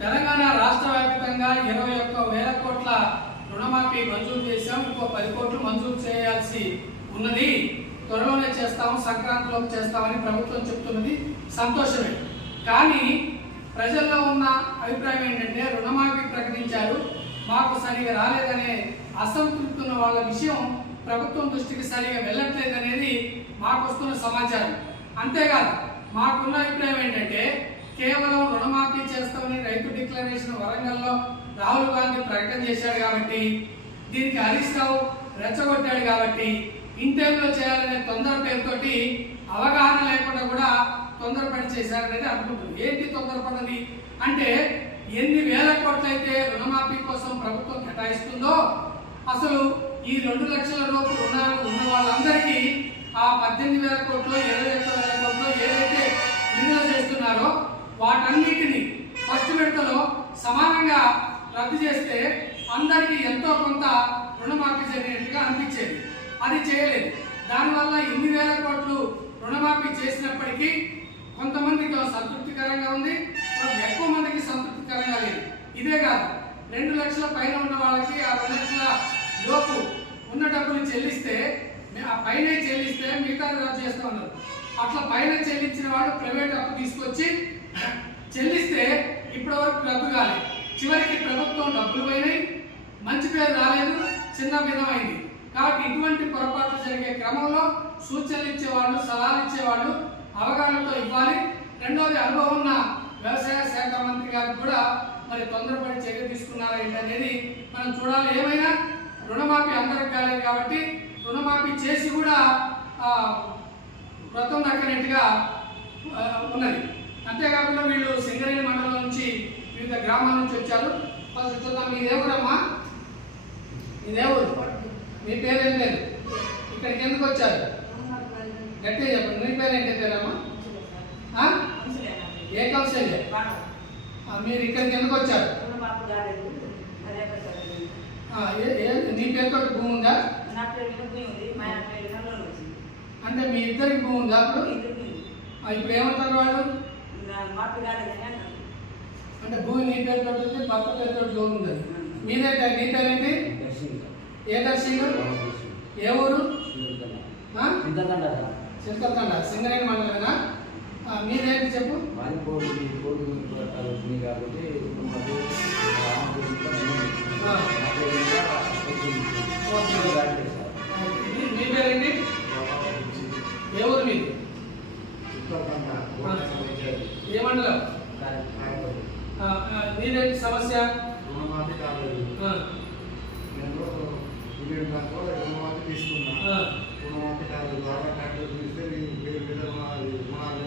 తెలంగాణ రాష్ట్ర వ్యాప్తంగా ఇరవై ఒక్క వేల కోట్ల రుణమాఫీ మంజూరు చేశాం. ఇంకో పది కోట్లు మంజూరు చేయాల్సి ఉన్నది. త్వరలోనే చేస్తాము సంక్రాంతిలో చేస్తామని ప్రభుత్వం చెప్తున్నది. సంతోషమే. కానీ ప్రజల్లో ఉన్న అభిప్రాయం ఏంటంటే రుణమాఫీ ప్రకటించారు. మాకు సరిగా రాలేదనే అసంతృప్తి ఉన్న వాళ్ళ విషయం ప్రభుత్వం దృష్టికి సరిగా వెళ్ళట్లేదనేది మాకు వస్తున్న సమాచారం. అంతేకాదు మాకున్న అభిప్రాయం ఏంటంటే కేవలం రుణమాఫీ చేస్తామని రైతు డిక్లరేషన్ వరంగల్లో రాహుల్ గాంధీ ప్రకటన చేశాడు కాబట్టి దీనికి హరీష్ రావు రెచ్చగొట్టాడు కాబట్టి ఇంటర్వ్యూలో చేయాలనే తొందర పేరుతోటి అవగాహన లేకుండా కూడా తొందరపడి చేశారనేది అనుకుంటుంది ఏంటి తొందరపడది? అంటే ఎన్ని వేల కోట్లయితే రుణమాఫీ కోసం ప్రభుత్వం కేటాయిస్తుందో అసలు ఈ రెండు లక్షల లోపు రుణాలు ఉన్న వాళ్ళందరికీ ఆ పద్దెనిమిది వేల కోట్లు ఇరవై ఒక్క వేల కోట్లు ఏదైతే విడుదల చేస్తున్నారో వాటన్నిటిని ఫస్ట్ విడతలో సమానంగా రద్దు చేస్తే అందరికీ ఎంతో కొంత రుణమాఫీ జరిగినట్టుగా అనిపించేది. అది చేయలేదు. దానివల్ల ఎన్ని వేల కోట్లు రుణమాఫీ చేసినప్పటికీ కొంతమందికి సంతృప్తికరంగా ఉంది ఎక్కువ మందికి సంతృప్తికరంగా లేదు. ఇదే కాదు రెండు లక్షల పైన ఉన్న వాళ్ళకి ఆ రెండు లక్షల లోపు ఉన్న డబ్బులు చెల్లిస్తే మే- ఆ పైన చెల్లిస్తే మిగతా రద్దు చేస్తూ ఉన్నారు. అట్లా పైన చెల్లించిన వాడు ప్రైవేట్ అప్పు తీసుకొచ్చి చెల్లిస్తే ఇప్పటి వరకు డబ్బు కాలేదు. చివరికి ప్రభుత్వం డబ్బులు పోయినాయి. మంచి పేరు రాలేదు చిన్న విధమైంది. కాబట్టి ఇటువంటి పొరపాట్లు జరిగే క్రమంలో సూచనలు ఇచ్చేవాళ్ళు సలహాలు ఇచ్చేవాళ్ళు అవగాహనతో ఇవ్వాలి. రెండవది అనుభవం ఉన్న వ్యవసాయ శాఖ మంత్రి గారికి కూడా మరి తొందరపడి చర్య తీసుకున్నారా ఏంటనేది మనం చూడాలి. ఏమైనా రుణమాఫీ అందరికి కాలేదు కాబట్టి రుణమాఫీ చేసి కూడా వ్రతం దక్కనట్టుగా ఉన్నది. అంతేకాకుండా వీళ్ళు సింగరేణి మండలం నుంచి వివిధ గ్రామాల నుంచి వచ్చారు. ఫస్ట్ చూద్దాం మీదేవరమ్మా? ఎవరమ్మా మీ పేరేం లేదు. ఇక్కడికి ఎందుకు వచ్చారు? గట్టిగా చెప్పండి. మీ పేరు ఏంటి పేరమ్మా ఏ కౌశల్య? మీరు ఇక్కడికి ఎందుకు వచ్చారు? నీ పేరుతో భూమి ఉందా? అంటే మీ ఇద్దరికి భూమి ఉందా అప్పుడు? ఇప్పుడు ఏమంటారు వాళ్ళు? అంటే భూమి నీ పేరుతో ఉంది భర్త పేరుతో భూమి ఉంది. మీదే నీ పేరేంటి? ఏ దర్శింగ్ ఏ ఊరు? ఆ? చింతలతండ సింగరేణి మండలమేనా? మీదేంటి చెప్పు? ఆ, ఇరవై దాకా రుణమాఫీ తీసుకున్నా. రుణమాఫీ కాలేదు బాగా ట్యాక్టర్ తీస్తే నీ పేరు మీద రుణాలు రుణాలు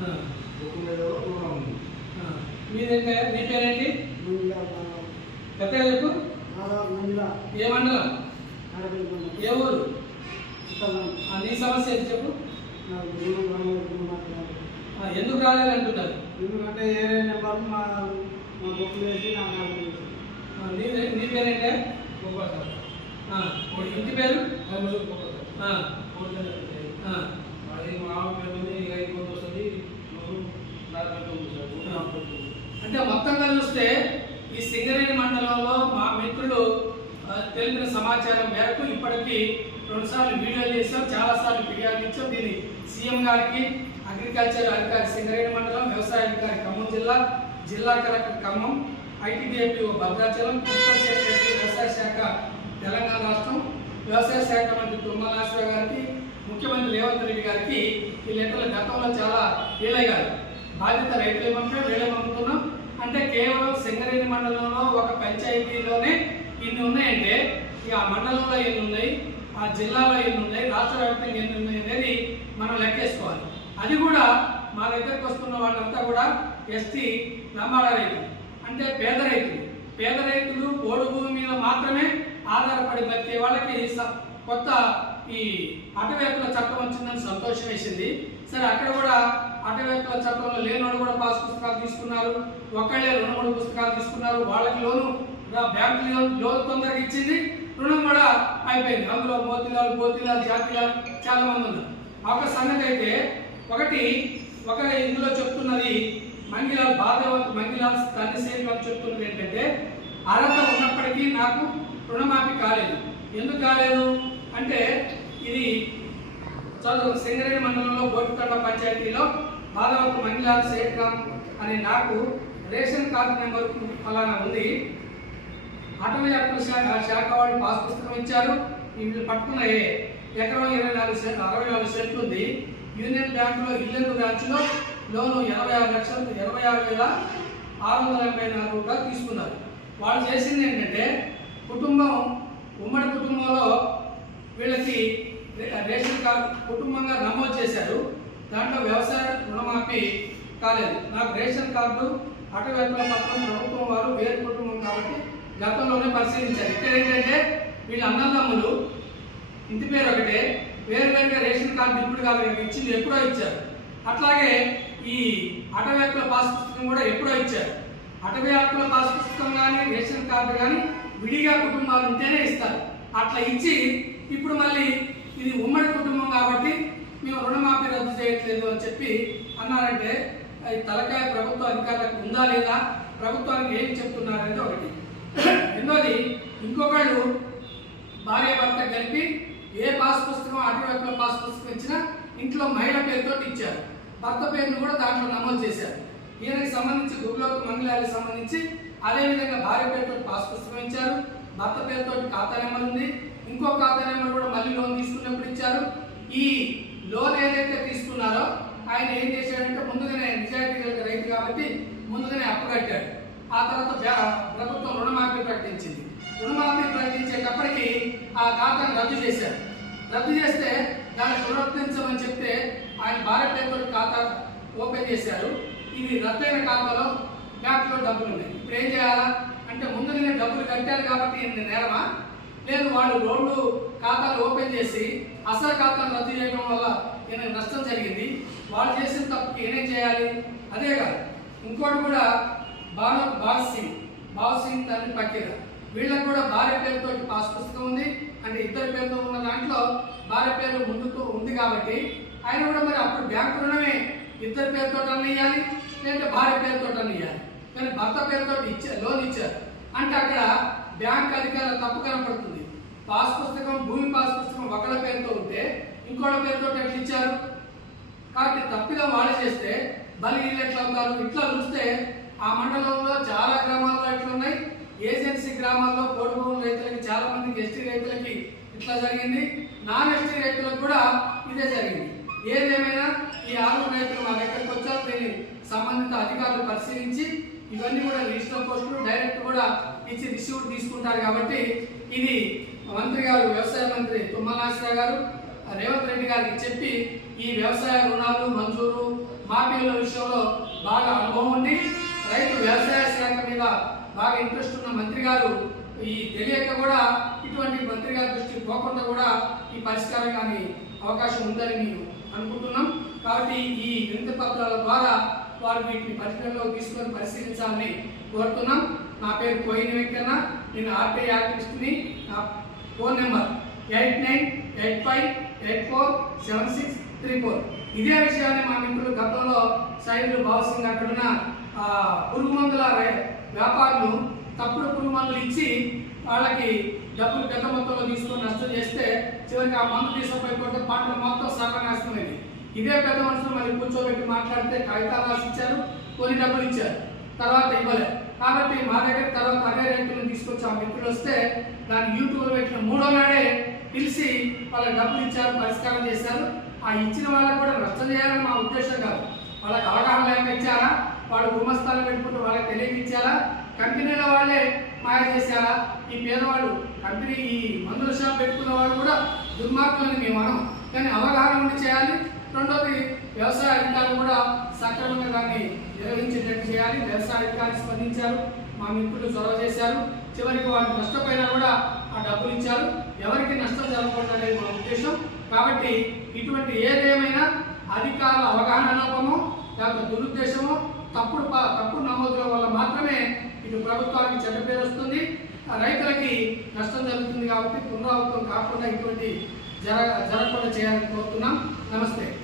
ఆ, బుక్ మీద రుణం ఉంది. మీదేంటి నీ పేరేంటి? చెప్పు ఏ మండలం? ఏ ఊరు? నీ సమస్య ఏంటి చెప్పు? ఆ, ఎందుకు రాలేదు అంటున్నారు? ఎందుకంటే ఏ నెంబర్ మా మా బుక్ వేసి నీ నీ పేరేంటే? ఆ, ఇంటి పేరు. అంటే మొత్తంగా చూస్తే ఈ సింగరేణి మండలంలో మా మిత్రులు తెలిపిన సమాచారం మేరకు ఇప్పటికీ రెండుసార్లు వీడియోలు చేశాం చాలాసార్లు ఫిర్యాదు ఇచ్చాం దీన్ని సీఎం గారికి అగ్రికల్చర్ అధికారి సింగరేణి మండలం వ్యవసాయ అధికారి ఖమ్మం జిల్లా జిల్లా కలెక్టర్ ఖమ్మం ఐటీడీఎంపీ భద్రాచలం వ్యవసాయ శాఖ తెలంగాణ రాష్ట్రం వ్యవసాయ శాఖ మంత్రి తుమ్మల నాగేశ్వరరావు గారికి ముఖ్యమంత్రి రేవంత్ రెడ్డి గారికి ఈ లెటర్లు గతంలో చాలా వీలయ్యారు బాధ్యత రైతులే పంపే వేలే పంపుతున్నాం. అంటే కేవలం సింగరేణి మండలంలో ఒక పంచాయతీలోనే ఇన్ని ఉన్నాయంటే ఇక ఆ మండలంలో ఎన్ని ఉన్నాయి ఆ జిల్లాలో ఎన్ని ఉన్నాయి రాష్ట్ర వ్యాప్తంగా ఎన్ని ఉన్నాయి అనేది మనం లెక్కేసుకోవాలి. అది కూడా మా దగ్గరకు వస్తున్న వాళ్ళంతా కూడా ఎస్టీ నమ్మడ రైతులు. అంటే పేద రైతులు. పేద రైతులు పోడు భూమి మీద మాత్రమే ఆధారపడి బతికే వాళ్ళకి స- కొత్త ఈ అటవేకుల చట్టం వచ్చిందని సంతోషం వేసింది. సరే అక్కడ కూడా అటవేకుల చట్టంలో లేనోడు కూడా పాస్ పుస్తకాలు తీసుకున్నారు. ఒకళ్ళే రెండు మూడు పుస్తకాలు తీసుకున్నారు. వాళ్ళకి లోను బ్యాంకు లోన్ లోన్ తొందరగా ఇచ్చింది. రుణం కూడా అయిపోయింది. అందులో మోతిలాలు పోతిలాలు జాతీయాలు చాలా మంది ఉన్నారు. ఒక సంగతి అయితే ఒకటి ఒక ఇందులో చెప్తున్నది మంగిలాల్ బాధ మంగిలాల్ తల్లి సేవ చెప్తున్నది ఏంటంటే అర్హత ఉన్నప్పటికీ నాకు రుణమాఫీ కాలేదు. ఎందుకు కాలేదు? అంటే ఇది చదువు సింగరేణి మండలంలో బోటికొండ పంచాయతీలో బాధవత్ మంగిలాల్ శేఖరాం అనే నాకు రేషన్ కార్డు నెంబర్ ఫలానా ఉంది. అటవీ హక్కుల శాఖ శాఖ వాళ్ళు పాస్ పుస్తకం ఇచ్చారు. వీళ్ళు పట్టుకున్న ఏ ఎకరం ఇరవై నాలుగు సెంట్లు అరవై నాలుగు సెంట్లు ఉంది. యూనియన్ బ్యాంకులో ఇల్లెందు బ్రాంచ్లో లోను ఎనభై ఆరు లక్షలు ఇరవై ఆరు వేల ఆరు వందల ఎనభై నాలుగు రూపాయలు తీసుకున్నారు. వాళ్ళు చేసింది ఏంటంటే కుటుంబం ఉమ్మడి కుటుంబంలో వీళ్ళకి రే- రేషన్ కార్డు కుటుంబంగా నమోదు చేశారు. దాంట్లో వ్యవసాయ రుణమాఫీ కాలేదు. నాకు రేషన్ కార్డు అటవైపుల పత్రం ప్రభుత్వం వారు వేరు కుటుంబం కాబట్టి గతంలోనే పరిశీలించారు. ఇక్కడ ఏంటంటే వీళ్ళ అన్నదమ్ములు ఇంటి పేరు ఒకటే వేరు వేరుగా రేషన్ కార్డు ఇప్పుడు కాదు ఇచ్చింది ఎప్పుడో ఇచ్చారు. అట్లాగే ఈ అటవీ హక్కుల పాస్ పుస్తకం కూడా ఎప్పుడో ఇచ్చారు. అటవీ హక్కుల పాస్ పుస్తకం కానీ రేషన్ కార్డు కానీ విడిగా కుటుంబాలు ఉంటేనే ఇస్తారు. అట్లా ఇచ్చి ఇప్పుడు మళ్ళీ ఇది ఉమ్మడి కుటుంబం కాబట్టి మేము రుణమాఫీ రద్దు చేయట్లేదు అని చెప్పి అన్నారంటే అది తలకాయ ప్రభుత్వ అధికారులకు ఉందా లేదా? ప్రభుత్వానికి ఏం చెప్తున్నారనేది ఒకటి. రెండోది ఇంకొకళ్ళు భార్య భర్త కలిపి ఏ పాస్ పుస్తకం అటువైపులో పాస్ పుస్తకం ఇచ్చినా ఇంట్లో మహిళ పేరుతో ఇచ్చారు. భర్త పేరును కూడా దాంట్లో నమోదు చేశారు. ఈయనకి సంబంధించి గురులోకి మంగళాలకు సంబంధించి అదేవిధంగా భార్య పేరుతో పాస్ పుస్తకం ఇచ్చారు. భర్త పేరుతో ఖాతా నెంబర్ ఉంది. ఇంకో ఖాతా నెంబర్ కూడా మళ్ళీ లోన్ తీసుకున్నప్పుడు ఇచ్చారు. ఈ లోన్ ఏదైతే తీసుకున్నారో ఆయన ఏం చేశాడంటే ముందుగానే నిజాయితీ కలిగిన రైతు కాబట్టి ముందుగానే అప్పు కట్టాడు. ఆ తర్వాత ప్రభుత్వం రుణమాఫీ ప్రకటించింది. రుణమాఫీ ప్రకటించేటప్పటికి ఆ ఖాతాను రద్దు చేశారు. రద్దు చేస్తే దాన్ని పునరుద్ధరించమని చెప్తే ఆయన భారత్ పేపర్ ఖాతా ఓపెన్ చేశారు. ఇది రద్దయిన ఖాతాలో బ్యాంకులో డబ్బులు ఉన్నాయి. ఇప్పుడు ఏం చేయాలా? అంటే ముందుగానే డబ్బులు కట్టారు కాబట్టి నేరమా లేదు వాళ్ళు రోడ్లు ఖాతాలు ఓపెన్ చేసి అసలు ఖాతాను రద్దు చేయడం వల్ల ఈయనకు నష్టం జరిగింది. వాళ్ళు చేసిన తప్పుకి ఏమేం చేయాలి? అదే కాదు. ఇంకోటి కూడా భారత్ బాగ్ సింగ్. బాగ్ సింగ్ తండ్రి పకీర వీళ్ళకి కూడా భార్య పేరుతో పాస్ పుస్తకం ఉంది. అంటే ఇద్దరు పేరుతో ఉన్న దాంట్లో భార్య పేరు ముందుతో ఉంది కాబట్టి ఆయన కూడా మరి అప్పుడు బ్యాంకు రుణమే ఇద్దరు పేరుతో ఇవ్వాలి లేదంటే భార్య పేరుతో ఇవ్వాలి కానీ భర్త పేరుతో ఇచ్చారు లోన్ ఇచ్చారు. అంటే అక్కడ బ్యాంక్ అధికారుల తప్పు కనపడుతుంది. పాస్ పుస్తకం భూమి పాస్ పుస్తకం ఒకళ్ళ పేరుతో ఉంటే ఇంకోళ్ళ పేరుతో ఎట్లా ఇచ్చారు. కాబట్టి తప్పిదం వాళ్ళు చేస్తే బలి ఎట్లా అవుతారు ఇట్లా చూస్తే ఆ మండలంలో చాలా గ్రామాల్లో ఎట్లా ఉన్నాయి ఏజెన్సీ గ్రామాల్లో కోడి భూములు రైతులకి చాలా మందికి ఎస్టీ రైతులకి ఇట్లా జరిగింది. నాన్ ఎస్టీ రైతులకు కూడా ఇదే జరిగింది. ఏదేమైనా ఈ ఆరు రైతులు మా దగ్గరకు వచ్చారు దీన్ని సంబంధిత అధికారులు పరిశీలించి ఇవన్నీ కూడా రిజిస్టర్ పోస్టులు డైరెక్ట్ కూడా ఇచ్చి రిసీవ్డ్ తీసుకుంటారు కాబట్టి ఇది మంత్రి గారు వ్యవసాయ మంత్రి తుమ్మలాశ్రా గారు రేవంత్ రెడ్డి గారికి చెప్పి ఈ వ్యవసాయ రుణాలు మంజూరు మాఫీల విషయంలో బాగా అనుభవం ఉండి రైతు వ్యవసాయ శాఖ మీద బాగా ఇంట్రెస్ట్ ఉన్న మంత్రి గారు ఈ తెలియక కూడా ఇటువంటి మంత్రి గారి దృష్టికి పోకుండా కూడా ఈ పరిష్కారం కానీ అవకాశం ఉందని మేము అనుకుంటున్నాం. కాబట్టి ఈ వినతి పత్రాల ద్వారా వారు వీటిని పరిగణలోకి తీసుకొని పరిశీలించాలని కోరుతున్నాం. నా పేరు కోయిన వెంకన్న. నేను ఆర్టీఐ యాక్టివిస్ట్ని నా phone number eight nine eight five eight four seven six three four. ఇదే విషయాన్ని మా మిత్రులు గతంలో సైదులు బావసింగ్ అక్కడున్న ఆ, పురుగు మందుల వ్యాపారులు తప్పుడు పురుగు మందులు ఇచ్చి వాళ్ళకి డబ్బులు పెద్ద మొత్తంలో తీసుకొని నష్టం చేస్తే చివరికి ఆ మందు తీసుకుపోయిపోతే పంటలు మొత్తం సర్వనాశనమైంది ఇదే పెద్ద మనుషులు మళ్ళీ కూర్చోబెట్టి మాట్లాడితే కాగితాలు రాసి ఇచ్చారు కొన్ని డబ్బులు ఇచ్చారు. తర్వాత ఇవ్వలేదు కాబట్టి మా దగ్గర తర్వాత అదే రైతులను తీసుకొచ్చి ఆ మిత్రులు వస్తే దాన్ని యూట్యూబ్లో పెట్టిన మూడో నాడే పిలిచి వాళ్ళకి డబ్బులు ఇచ్చారు పరిష్కారం చేశారు. ఆ ఇచ్చిన వాళ్ళకి కూడా నష్టం చేయాలని మా ఉద్దేశం కాదు. వాళ్ళకి అవగాహన లేక ఇచ్చారా? వాళ్ళు గుమస్థానం పెట్టుకుంటూ వాళ్ళకి తెలియకిచ్చారా కంపెనీల వాళ్ళే మాయ చేశారా? ఈ పేదవాళ్ళు కంపెనీ ఈ మందుల షాప్ పెట్టుకున్న వాళ్ళు కూడా దుర్మార్గులని మేము మనం కానీ అవగాహన ఉండి చేయాలి. రెండోది వ్యవసాయ అధికారులు కూడా సక్రమంగా దాన్ని నిర్వహించేటట్టు చేయాలి. వ్యవసాయ అధికారులు స్పందించారు మా మిత్రులు చొరవ చేశారు. చివరికి వాళ్ళు నష్టపోయినా కూడా ఆ డబ్బులు ఇచ్చారు. ఎవరికి నష్టం జరగకూడదు అనేది మా ఉద్దేశం. కాబట్టి ఇటువంటి ఏదేమైనా అధికారుల అవగాహన లోపమో లేకపోతే దురుద్దేశమో తప్పుడు ప- తప్పుడు నమోదుల వల్ల మాత్రమే ఇటు ప్రభుత్వానికి చెడ్డ పేరు వస్తుంది. ఆ రైతులకి నష్టం జరుగుతుంది కాబట్టి పునరావృతం కాకుండా ఇటువంటి జర జరగకుండా చేయాలని కోరుతున్నాం. నమస్తే.